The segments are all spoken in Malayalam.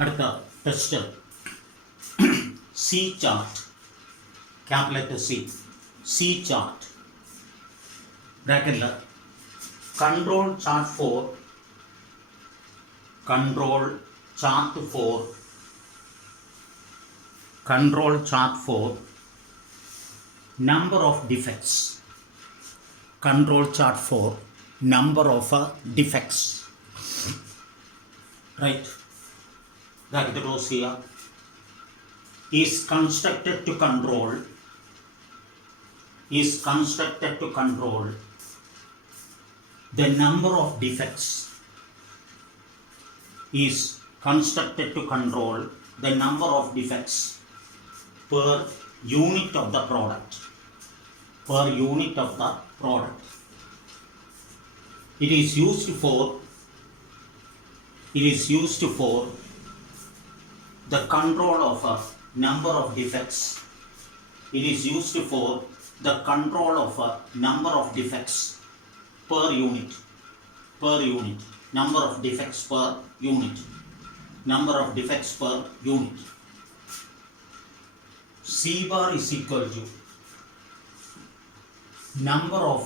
അടുത്ത test C chart, capital letter C chart ബ്രാക്കറ്റിൽ control chart for number of defects. Control chart for number of defects. Right. Bracket close here. Is constructed to control the number of defects. Is constructed to control the number of defects per unit of the product. It is used for the control of a number of defects. It is used for the control of a number of defects per unit. Number of defects per unit. C bar is equal to number of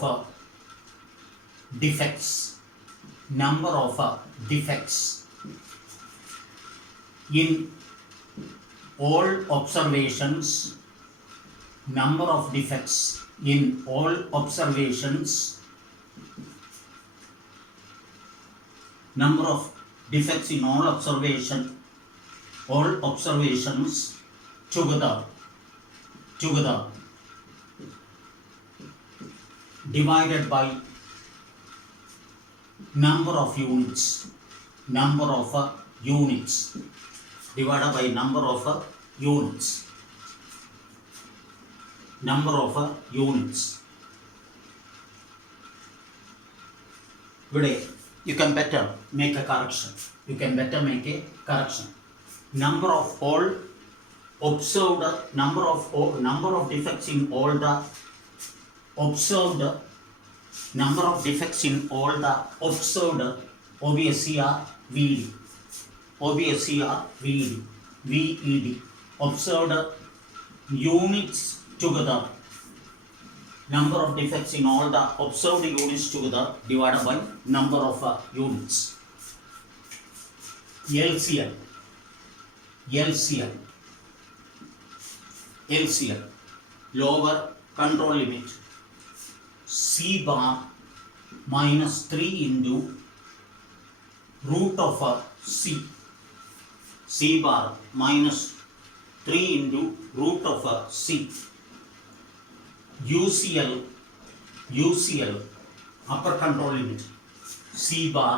defects in all observations. Number of defects in all observations together divided by number of units divided by number of units. Today you can better make a correction. Number of defects in all the observed obviously are VED. Observed units together. Number of defects in all the observed units together divided by number of units. LCL, lower control limit. C bar minus 3 into root of C. C bar minus 3 into root of C. UCL, upper control limit. C bar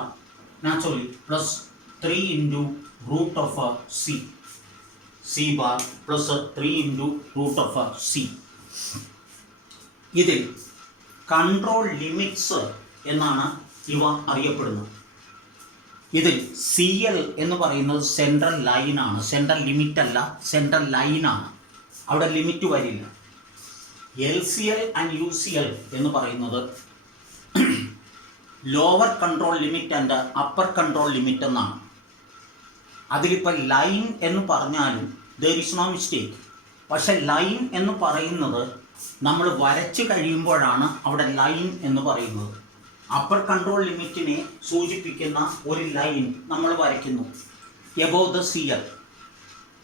naturally plus 3 into root of C. C bar plus 3 into root of C. ഇതിൽ കൺട്രോൾ ലിമിറ്റ്സ് എന്നാണ് ഇവ അറിയപ്പെടുന്നത്. ഇതിൽ CL എന്ന് പറയുന്നത് സെൻട്രൽ ലൈനാണ്. സെൻട്രൽ ലിമിറ്റ് അല്ല, സെൻട്രൽ ലൈനാണ്. അവിടെ ലിമിറ്റ് വരില്ല. LCL ആൻഡ് UCL എന്ന് പറയുന്നത് lower control limit and upper control limit എന്നാണ്. അതിലിപ്പോൾ ലൈൻ എന്ന് പറഞ്ഞാലും there is no mistake. പക്ഷെ ലൈൻ എന്ന് പറയുന്നത് നമ്മൾ വരച്ച് കഴിയുമ്പോഴാണ് അവിടെ ലൈൻ എന്ന് പറയുന്നത്. അപ്പർ കൺട്രോൾ ലിമിറ്റിനെ സൂചിപ്പിക്കുന്ന ഒരു ലൈൻ നമ്മൾ വരയ്ക്കുന്നു എബോവ് ദ CL.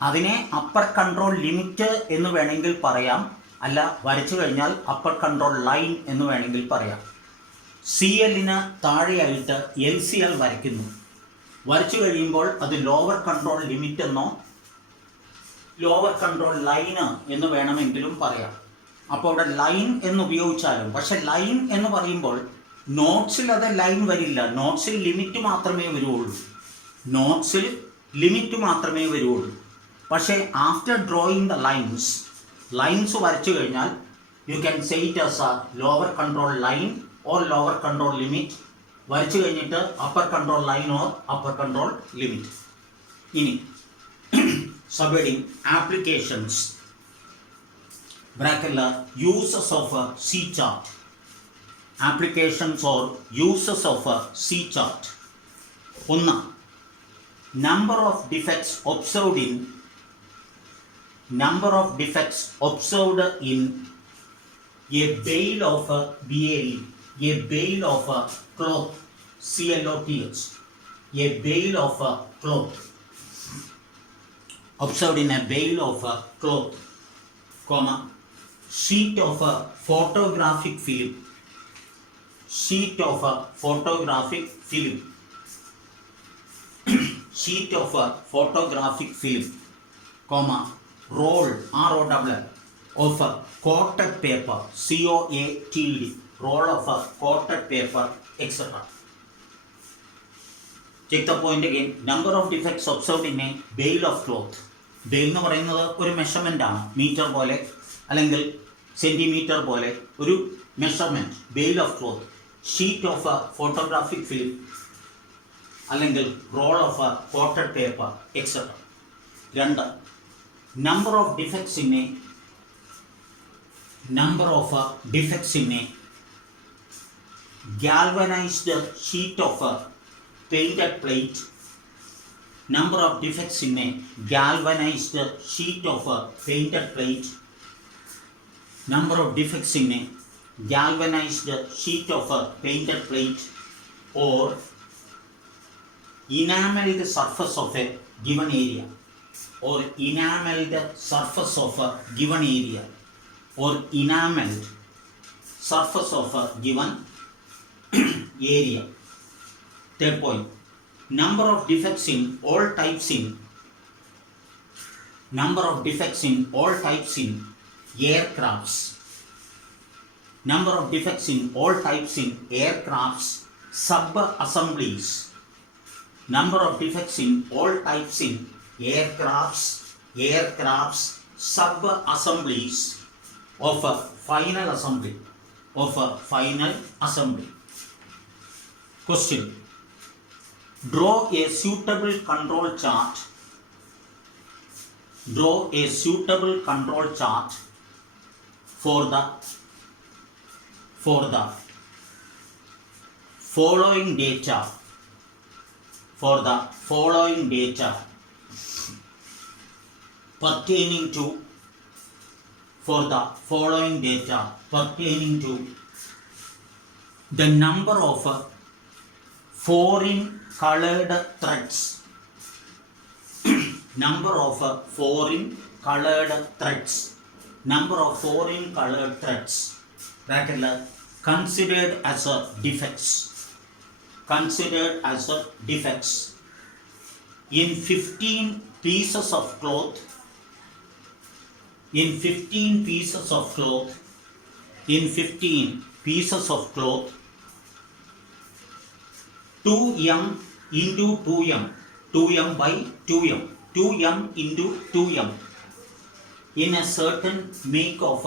അതിനെ അപ്പർ കൺട്രോൾ ലിമിറ്റ് എന്ന് വേണമെങ്കിൽ പറയാം, അല്ല വരച്ചു കഴിഞ്ഞാൽ അപ്പർ കൺട്രോൾ ലൈൻ എന്ന് വേണമെങ്കിൽ പറയാം. CLന് താഴെയായിട്ട് LCL വരയ്ക്കുന്നു. വരച്ചു കഴിയുമ്പോൾ അത് ലോവർ കൺട്രോൾ ലിമിറ്റ് എന്നോ ലോവർ കൺട്രോൾ ലൈന് എന്ന് വേണമെങ്കിലും പറയാം. അപ്പോൾ അവിടെ ലൈൻ എന്ന് ഉപയോഗിച്ചാലും, പക്ഷെ ലൈൻ എന്ന് പറയുമ്പോൾ നോട്ട്സിൽ അത് ലൈൻ വരില്ല. നോട്ട്സിൽ ലിമിറ്റ് മാത്രമേ വരുള്ളൂ. പക്ഷേ ആഫ്റ്റർ ഡ്രോയിങ് ദ ലൈൻസ് വരച്ചു കഴിഞ്ഞാൽ you can say it as A lower control line or lower control limit. വരച്ചു കഴിഞ്ഞിട്ട് upper control line or upper control limit. ഇനി subheading applications bracket uses of a C chart. Applications or uses of a C chart. ഒന്ന്, number of defects observed in a bale of BAE, a bale of cloth, CLOTH, a bale of cloth, observed in a bale of cloth, comma, sheet of photographic film, sheet of photographic film, sheet of photographic film, comma, roll, ROLL, of coated paper, COATED, roll of coated paper, etc. Check the point again. Number of defects observed in a bale of cloth. Bale എന്ന് പറയുന്നത് ഒരു മെഷർമെൻ്റ് ആണ്, മീറ്റർ പോലെ അല്ലെങ്കിൽ സെൻറ്റിമീറ്റർ പോലെ ഒരു measurement. Bale of cloth, sheet of photographic film അല്ലെങ്കിൽ roll of coated paper, etcetera. 2. Number of defects in a galvanized sheet of painted plate. Number of defects in a galvanized sheet of painted plate. Number of defects in a galvanized sheet of painted plate or enameled surface of a given area, or enameled surface of a given area, or enameled surface of a given area. 3rd point, number of defects in all types in aircrafts. Number of defects in all types in aircrafts sub-assemblies. Number of defects in all types in aircrafts sub-assemblies of a final assembly. Question. Draw a suitable control chart. For the following data. Pertaining to the number of foreign colored threads. Number of foreign colored threads. Bracket considered as defects. In 15 pieces of cloth. 2m into 2m, 2m by 2m, 2m into 2m in a certain make of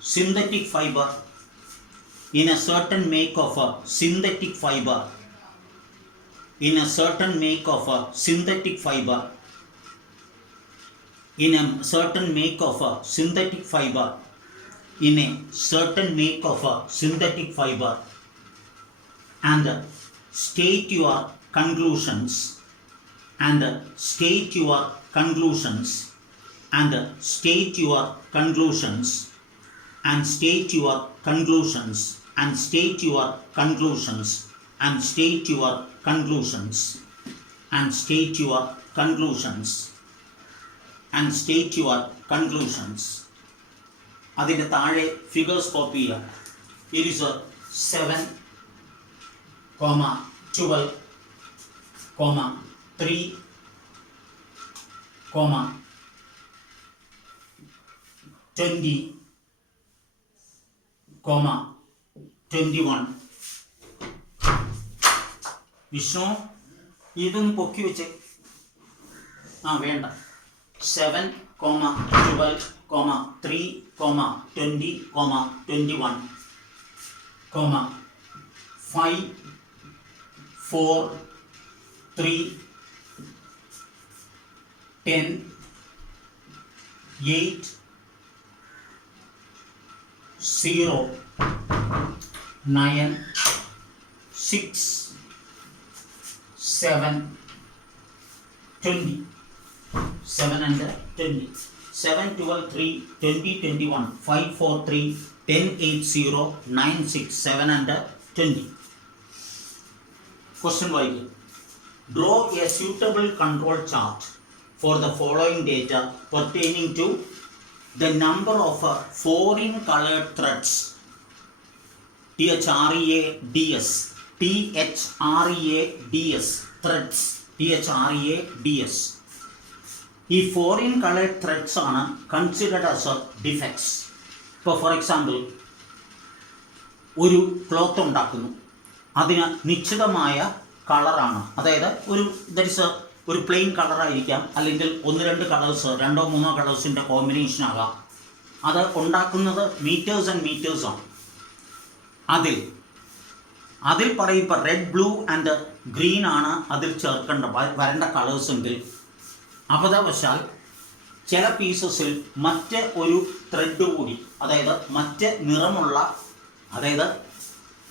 synthetic fiber, in a certain make of synthetic fiber, in a certain make of synthetic fiber, in a certain make of synthetic fiber, in a certain make of synthetic fiber, and state your conclusions, and state your conclusions, and state your conclusions, and state your conclusions, and state your conclusions, and state your conclusions, and state your conclusions, and state your conclusions. അതിൻ്റെ താഴെ ഫിഗേഴ്സ് കോപ്പി ചെയ്യുക. It is 7, 12, 3, 20, 21. വിഷ്ണു ഇതൊന്ന് പൊക്കി വെച്ച്. വേണ്ട. 7, 12, 3, 20, 21, 5, 4, 3, 10, 8, 0, 9, 6, 7, 20. 7 and 20. 7, 12, 3, 20, 21. 5, 4, 3, 10, 8, 0, 9, 6, 7 and 20. Question Y. Draw a suitable control chart for the following data pertaining to the number of foreign colored threads. THREADS. THREADS. Threads. THREADS. ഈ ഫോറിൻ കളേർഡ് ത്രെഡ്സ് ആണ് കൺസിഡർഡ് ആസ് ഡിഫെക്ട്സ്. ഇപ്പോൾ ഫോർ എക്സാമ്പിൾ ഒരു ക്ലോത്ത് ഉണ്ടാക്കുന്നു, അതിന് നിശ്ചിതമായ കളറാണ്, അതായത് ഒരു പ്ലെയിൻ കളറായിരിക്കാം, അല്ലെങ്കിൽ 1-2 കളേഴ്സ് 2-3 കളേഴ്സിൻ്റെ കോമ്പിനേഷൻ ആകാം. അത് ഉണ്ടാക്കുന്നത് മീറ്റേഴ്സ് ആൻഡ് മീറ്റേഴ്സാണ്. അതിൽ പറയും ഇപ്പോൾ റെഡ്, ബ്ലൂ ആൻഡ് ഗ്രീൻ ആണ് അതിൽ ചേർക്കേണ്ട വരേണ്ട കളേഴ്സ് എങ്കിൽ അബദ്ധവശാൽ ചില പീസസിൽ മറ്റ് ഒരു ത്രെഡ് കൂടി, അതായത് മറ്റ് നിറമുള്ള, അതായത്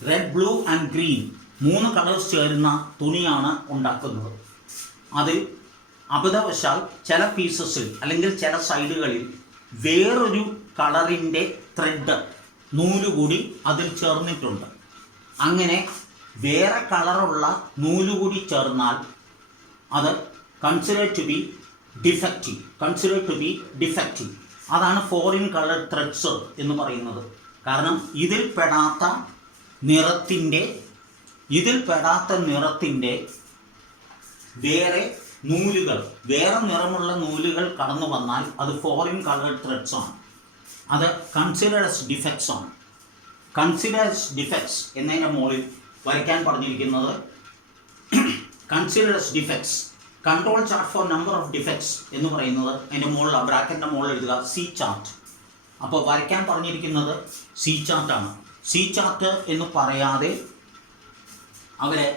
red, blue and green 3 colours ചേരുന്ന തുണിയാണ് ഉണ്ടാക്കുന്നത്. അതിൽ അബദ്ധവശാൽ ചില പീസസിൽ അല്ലെങ്കിൽ ചില സൈഡുകളിൽ വേറൊരു കളറിൻ്റെ ത്രെഡ് നൂലുകൂടി അതിൽ ചേർന്നിട്ടുണ്ട്. അങ്ങനെ വേറെ കളറുള്ള നൂലുകൂടി ചേർന്നാൽ അത് കൺസിഡർഡ് ടു ബി ഡിഫക്റ്റീവ്. അതാണ് ഫോറിൻ കളർ ത്രെഡ്സ് എന്ന് പറയുന്നത്. കാരണം ഇതിൽ പെടാത്ത നിറത്തിൻ്റെ വേറെ നിറമുള്ള നൂലുകൾ കടന്നു വന്നാൽ അത് ഫോറിൻ കളർ ത്രെഡ്സ് ആണ്. അത് കൺസിഡേർഡ് ഡിഫെക്ട്സ് ആണ്. കൺസിഡേർഡ് ഡിഫെക്ട്സ് എന്നതിൻ്റെ മുകളിൽ വരയ്ക്കാൻ പറഞ്ഞിരിക്കുന്നത് considered defects control chart for number of defects എന്ന് പറയുന്നത് അതിൻ്റെ മുകളിൽ ബ്രാക്കറ്റിൻ്റെ മുകളിൽ എഴുതുക സി ചാർട്ട്. അപ്പോൾ വരയ്ക്കാൻ പറഞ്ഞിരിക്കുന്നത് സി ചാർട്ടാണ്. സി ചാർട്ട് എന്ന് പറയാതെ അവരെ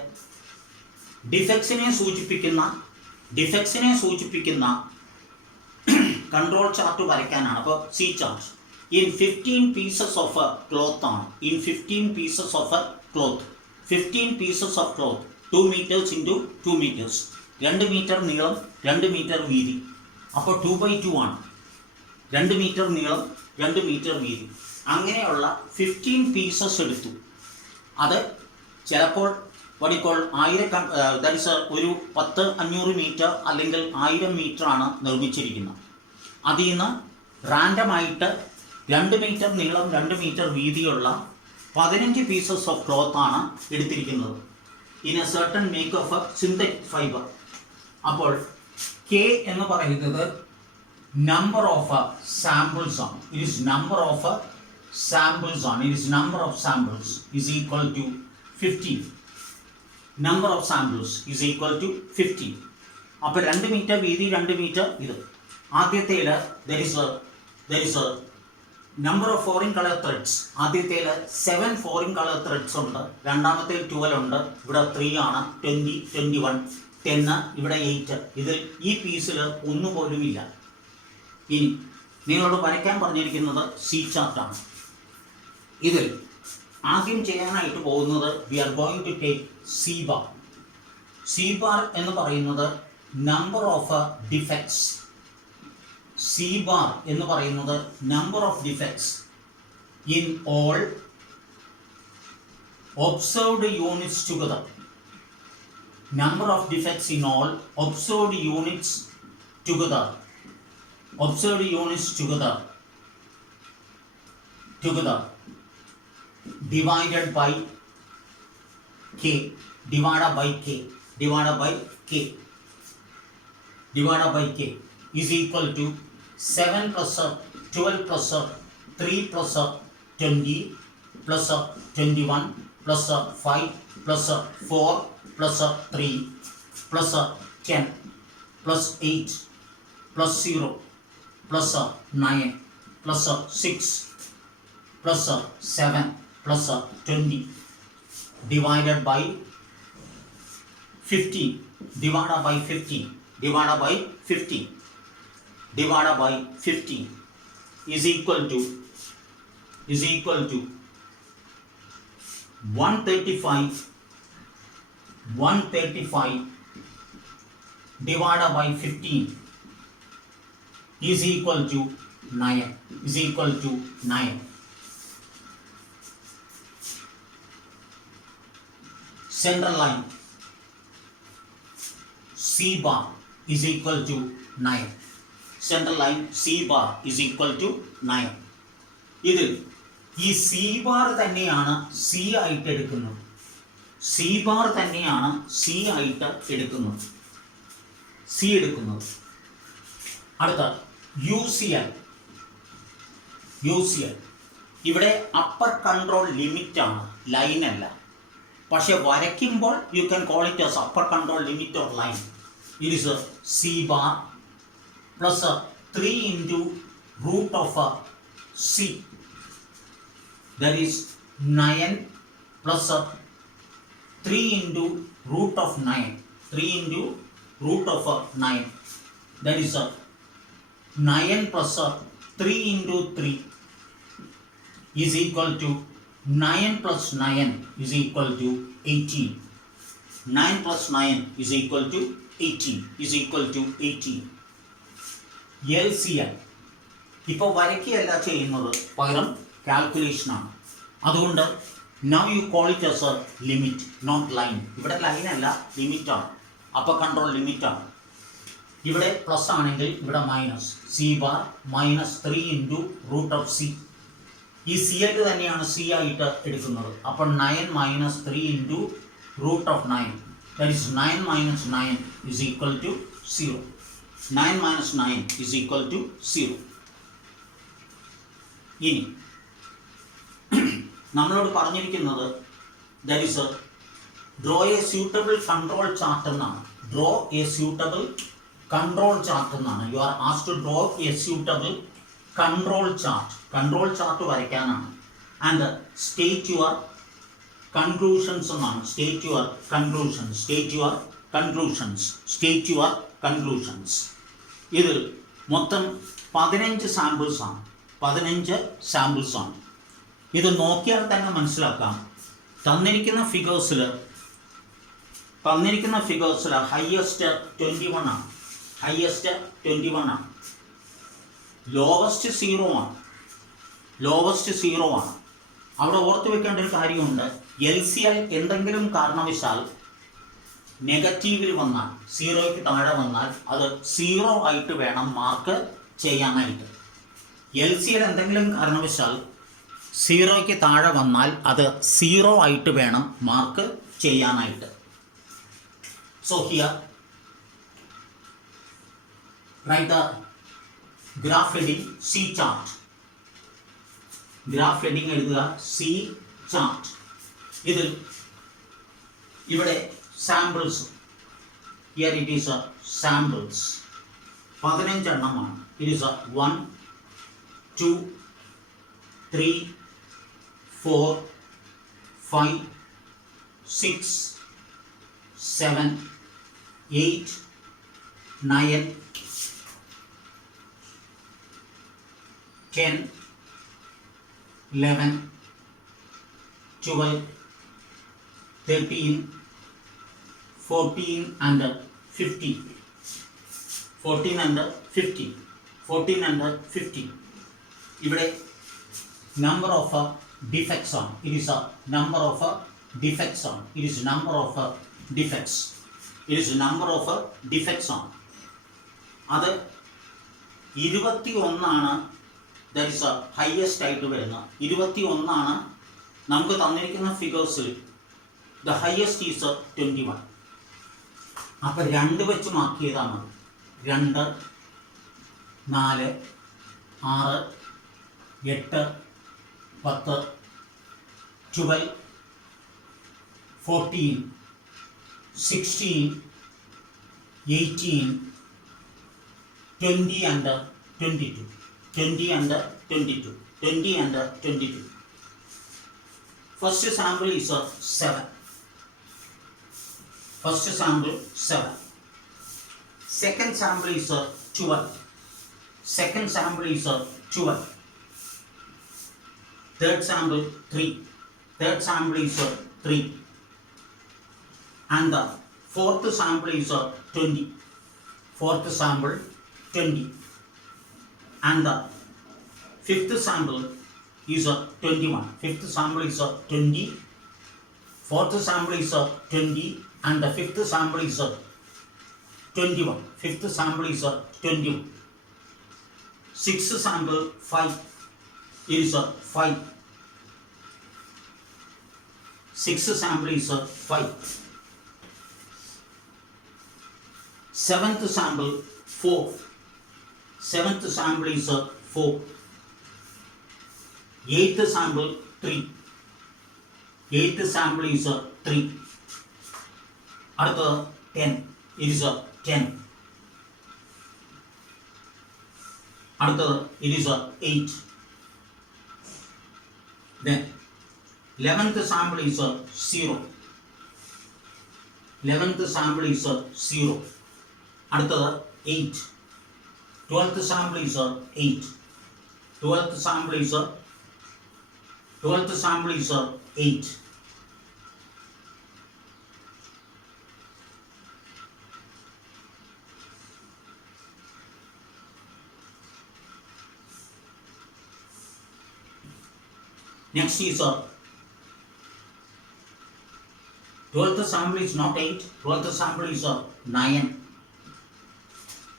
ഡിഫെക്ട്സിനെ സൂചിപ്പിക്കുന്ന കൺട്രോൾ ചാർട്ട് വരയ്ക്കാനാണ്. അപ്പോൾ C chart in 15 pieces of cloth ആണ്. In 15 pieces of cloth, 15 pieces of cloth 2 meters into 2 meters, 2 metre നീളം 2 മീറ്റർ വീതി. അപ്പോൾ 2/2 ആണ്. 2 മീറ്റർ നീളം 2 മീറ്റർ വീതി. അങ്ങനെയുള്ള 15 പീസസ് എടുത്തു. അത് ചിലപ്പോൾ വടിക്കോൾ 1000 ഒരു 10-500 മീറ്റർ അല്ലെങ്കിൽ 1000 മീറ്ററാണ് നിർമ്മിച്ചിരിക്കുന്നത്. അതിൽ നിന്ന് റാൻഡമായിട്ട് 2 മീറ്റർ നീളം 2 മീറ്റർ വീതിയുള്ള 15 പീസസ് ഓഫ് ക്ലോത്ത് ആണ് എടുത്തിരിക്കുന്നത്. In a certain make of synthetic fibre. അപ്പോൾ കെ എന്ന് പറയുന്നത് നമ്പർ ഓഫ് സാമ്പിൾസ് ആണ്. It is number of samples is equal to 15. Number of samples is equal to 15. അപ്പോൾ 2 മീറ്റർ വീതി 2 മീറ്റർ ഇത്. ആദ്യത്തേൽ there is number of foreign colour threads. ആദ്യത്തേൽ 7 ഫോറിൻ കളർ ത്രെഡ്സ് ഉണ്ട്. രണ്ടാമത്തേൽ 12 ഉണ്ട്. ഇവിടെ 3 ആണ്. 20, 21, 10, ഇവിടെ 8. ഇതിൽ ഈ പീസിൽ ഒന്നുപോലുമില്ല. ഇനി നിങ്ങളോട് വരയ്ക്കാൻ പറഞ്ഞിരിക്കുന്നത് സി ചാർട്ടാണ്. ഇതിൽ ആദ്യം ചെയ്യാനായിട്ട് പോകുന്നത് we are going to take c bar. C bar എന്ന് പറയുന്നത് number of defects. C bar എന്ന് പറയുന്നത് number of defects in all observed units together. Number of defects in all observed units together. divided by k is equal to 7 plus 12 plus 3 plus 20 plus 21 plus 5 plus 4 plus 3 plus 10 plus 8 plus 0 plus 9 plus 6 plus 7 plus 20 divided by 15 divided by 15 is equal to 135 divided by 15 is equal to 9. Central line C bar is equal to 9. Central line C bar is equal to 9. ഇതിൽ ഈ സി ബാർ തന്നെയാണ് സി ആയിട്ട് എടുക്കുന്നത്. സി എടുക്കുന്നത്. അടുത്ത യു സി എൽ. ഇവിടെ അപ്പർ കൺട്രോൾ ലിമിറ്റ് ആണ്, ലൈൻ അല്ല. പക്ഷെ വരയ്ക്കുമ്പോൾ you can call it as upper control limit or line. It is C bar plus 3 into root of C. That is 9 plus 3 into root of 9. 3 into root of 9. That is 9 plus 3 into 3 is equal to 9 plus 9 is equal to 18. 9 plus 9 is equal to 18. LCM ഇപ്പോൾ വരയ്ക്കുകയല്ല ചെയ്യുന്നത്, പകരം കാൽക്കുലേഷനാണ്. അതുകൊണ്ട് now you call it as a limit, not line. ഇവിടെ ലൈനല്ല, ലിമിറ്റാണ്, അപ്പർ കൺട്രോൾ ലിമിറ്റാണ്. ഇവിടെ പ്ലസ് ആണെങ്കിൽ ഇവിടെ minus. C bar -3 into root of C. ഈ സി എൽ തന്നെയാണ് സി ആയിട്ട് എടുക്കുന്നത്. അപ്പോൾ 9 - 3 into root of 9. That is 9 - 9 is equal to 0. 9 - 9 is equal to 0. ഇനി നമ്മളോട് പറഞ്ഞിരിക്കുന്നത് that is draw a suitable control chart എന്നാണ്. You are asked to draw a suitable control chart. Control chart വരയ്ക്കാനാണ്. And state your conclusions എന്നാണ്. State your conclusions. ഇതിൽ മൊത്തം 15 സാമ്പിൾസ് ആണ്. ഇത് നോക്കിയാൽ തന്നെ മനസ്സിലാക്കാം. തന്നിരിക്കുന്ന ഫിഗേഴ്സിൽ ഹയസ്റ്റ് 21 ആണ്. ലോവസ്റ്റ് 0 ആണ്. അവിടെ ഓർത്ത് വെക്കേണ്ട ഒരു കാര്യമുണ്ട്. LCL എന്തെങ്കിലും കാരണവശാൽ നെഗറ്റീവിൽ വന്നാൽ, 0ക്ക് താഴെ വന്നാൽ അത് 0 ആയിട്ട് വേണം മാർക്ക് ചെയ്യാനായിട്ട്. LCL എന്തെങ്കിലും കാരണവശാൽ 0ക്ക് താഴെ വന്നാൽ അത് 0 ആയിട്ട് വേണം മാർക്ക് ചെയ്യാനായിട്ട്. So here write the graph heading C chart. Graph heading എഴുതുക C ചാർട്ട്. ഇതിൽ ഇവിടെ samples, here it is samples 15 എണ്ണമാണ്. It is 1 2 3 4 5 6 7 8 9 10 11 12 13 14 and 15. 14 and 15. ഇവിടെ number of defects ആണ്. It is a number of defects ആണ്. It is number of defects ആണ്. അത് 21 ആണ്. That is highest ആയിട്ട് വരുന്ന 21 ആണ്. നമുക്ക് തന്നിരിക്കുന്ന ഫിഗേഴ്സിൽ the highest is 21. അപ്പോൾ 2 വെച്ച് മാർക്ക് ചെയ്താൽ മതി. 2 4 6 8 10 12 14 16 18 20 and 22. 20 and 22. First sample is 7. Second sample is 12. Third sample 3. third sample is 3, and the fourth sample is 20. Fourth sample 20, and the fifth sample is 21. Fifth sample is 20. Fourth sample is 20, and the fifth sample is 21. Fifth sample is 21. Sixth sample 5 is 5. Sixth sample is 5. Seventh sample 4. Seventh sample is 4. Eighth sample 3. Eighth sample is 3. അടുത്ത 10. It is 10. അടുത്തത് it is 8. Then 11th sample is 0. 11th sample is 0. അടുത്തത് 8. 12th sample is 8. 12th sample is 8. Next is 12th sample is not 8. 12th sample is 9.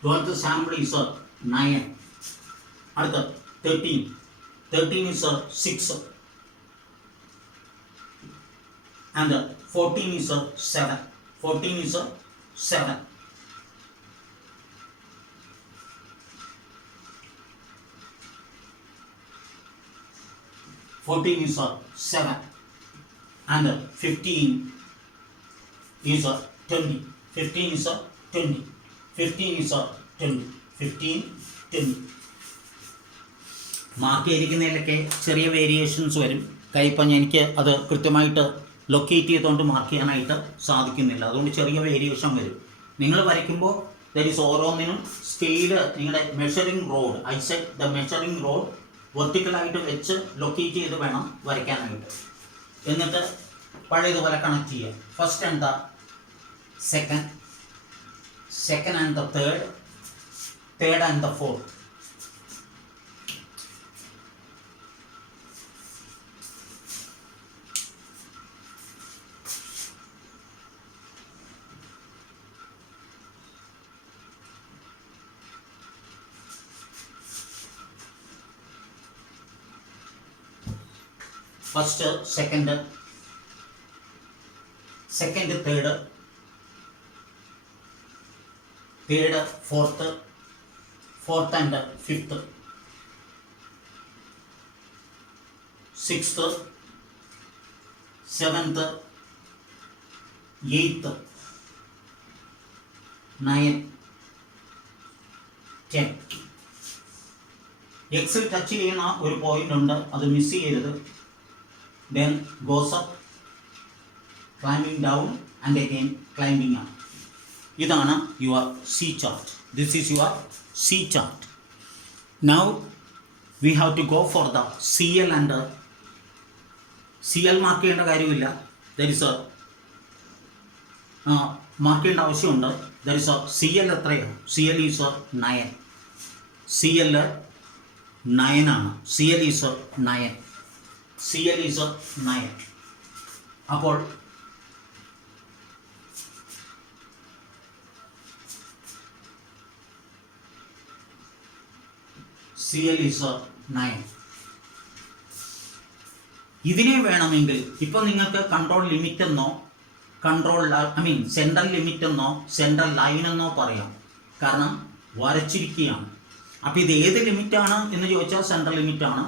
12th sample is 9. അടുത്ത 13. 13 is 6. And 14 is 7. 14 is 7. Fourteen is 7, and 15 is 20. 15 is 20. 15 is 20. 15, 20. Mark ചെയ്തിരിക്കുന്നതിലൊക്കെ ചെറിയ വേരിയേഷൻസ് വരും. കൈപ്പം എനിക്ക് അത് കൃത്യമായിട്ട് ലൊക്കേറ്റ് ചെയ്തുകൊണ്ട് മാർക്ക് ചെയ്യാനായിട്ട് സാധിക്കുന്നില്ല. അതുകൊണ്ട് ചെറിയ വേരിയേഷൻ വരും. നിങ്ങൾ വരയ്ക്കുമ്പോൾ ദറ്റ് ഈസ് ഓരോന്നിനും സ്കെയില് നിങ്ങളുടെ measuring rod, I set the measuring rod വെർട്ടിക്കലായിട്ട് വെച്ച് ലൊക്കേറ്റ് ചെയ്ത് വേണം വരയ്ക്കാനായിട്ട്. എന്നിട്ട് പഴയതുപോലെ കണക്ട് ചെയ്യുക. First and the second, second and the third, third and the fourth. First, second, second, third, third, fourth, fourth and fifth, sixth, seventh, eighth, ninth, 10. എക്സിൽ ടച്ച് ചെയ്യുന്ന ഒരു പോയിന്റ് ഉണ്ട്, അത് മിസ് ചെയ്യരുത്. Then goes up, climbing down and again climbing up. ഇതാണ് your C chart. This is your C chart. Now we have to go for the CL and CL mark ചെയ്യേണ്ട കാര്യമില്ല. There is a മാർക്ക് ചെയ്യേണ്ട ആവശ്യമുണ്ട്. There is a CL എത്രയാണ്? CL is 9. CL 9 ആണ്. CL is 9. CL is 9. അപ്പോൾ CL is 9. ഇതിനെ വേണമെങ്കിൽ ഇപ്പം നിങ്ങൾക്ക് കൺട്രോൾ ലിമിറ്റ് എന്നോ സെൻട്രൽ ലിമിറ്റ് എന്നോ സെൻട്രൽ ലൈൻ എന്നോ പറയാം. കാരണം വരച്ചിരിക്കുകയാണ്. അപ്പോൾ ഇത് ഏത് ലിമിറ്റാണ് എന്ന് ചോദിച്ചാൽ സെൻട്രൽ ലിമിറ്റാണ്.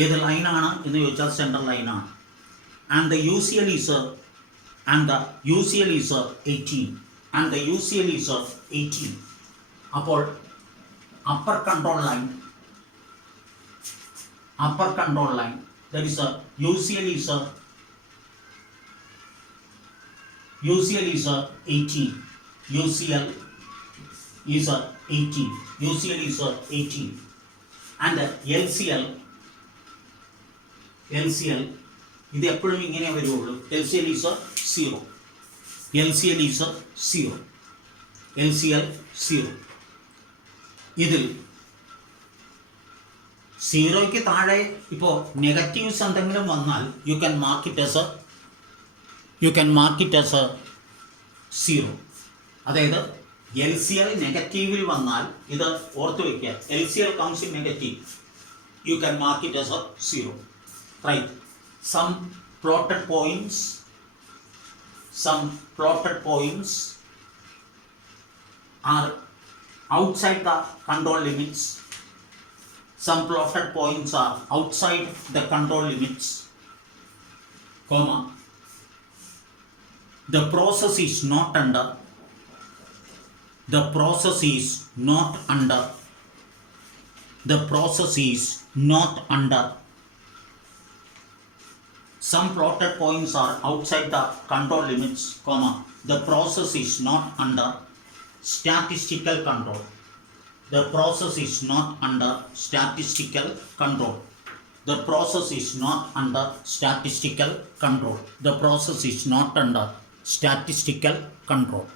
ഏത് ലൈനാണ് എന്ന് ചോദിച്ചാൽ സെൻട്രൽ ലൈനാണ്. And the UCL is 18. And the UCL is 18. അപ്പോൾ upper control line that is UCL is 18. UCL is 18. UCL is 18. And LCL ഇത് എപ്പോഴും ഇങ്ങനെ വരുള്ളൂ. LCL is 0. LCL is 0. LCL 0. ഇതിൽ 0യ്ക്ക് താഴെ ഇപ്പോൾ നെഗറ്റീവ്സ് എന്തെങ്കിലും വന്നാൽ you can mark it as A 0. അതായത് LCL നെഗറ്റീവിൽ വന്നാൽ ഇത് ഓർത്ത് വയ്ക്കുക. LCL comes in negative, you can mark it as a 0. Right. Some plotted points are outside the control limits. Some plotted points are outside the control limits, comma, the process is not under some plotted points are outside the control limits, comma, the process is not under statistical control. The process is not under statistical control. The process is not under statistical control. The process is not under statistical control.